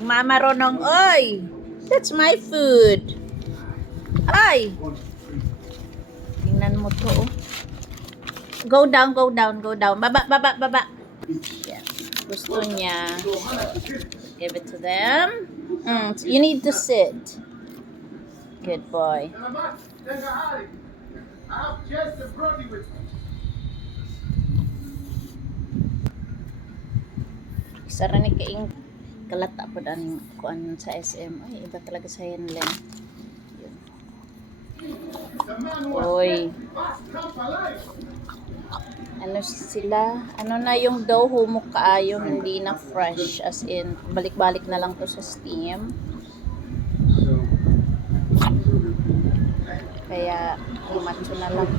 Mama Ronong, oy! That's my food. Ay! Tingnan mo to, oh. Go down, go down, go down. Baba, baba, baba. Yeah. Gusto niya. Give it to them. You need to sit. Good boy. Isa rin ni kaing kalata po ang kuan sa SM. Ay, iba talaga sa yan, Len. Yun. Oy. Ano sila? Ano na yung dough humok kaayo, hindi na fresh. As in, balik-balik na lang to sa steam. Kaya, macho na lang.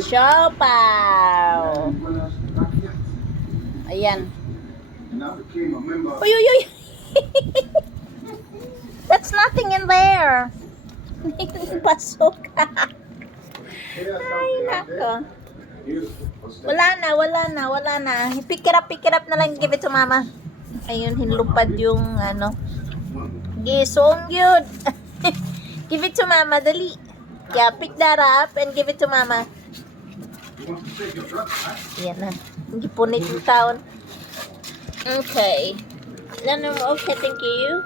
Siopaw! Ayan. Uy, uy, uy! That's nothing in there. Pasok. Ay, nako. Wala na. Pick it up na lang. Give it to mama. Ayun, hinlupad yung ano. Gisong yun. Give it to mama, dali. Yeah, pick that up and give it to mama. Yan na. Gipunit yung taon. Okay. Okay, thank you.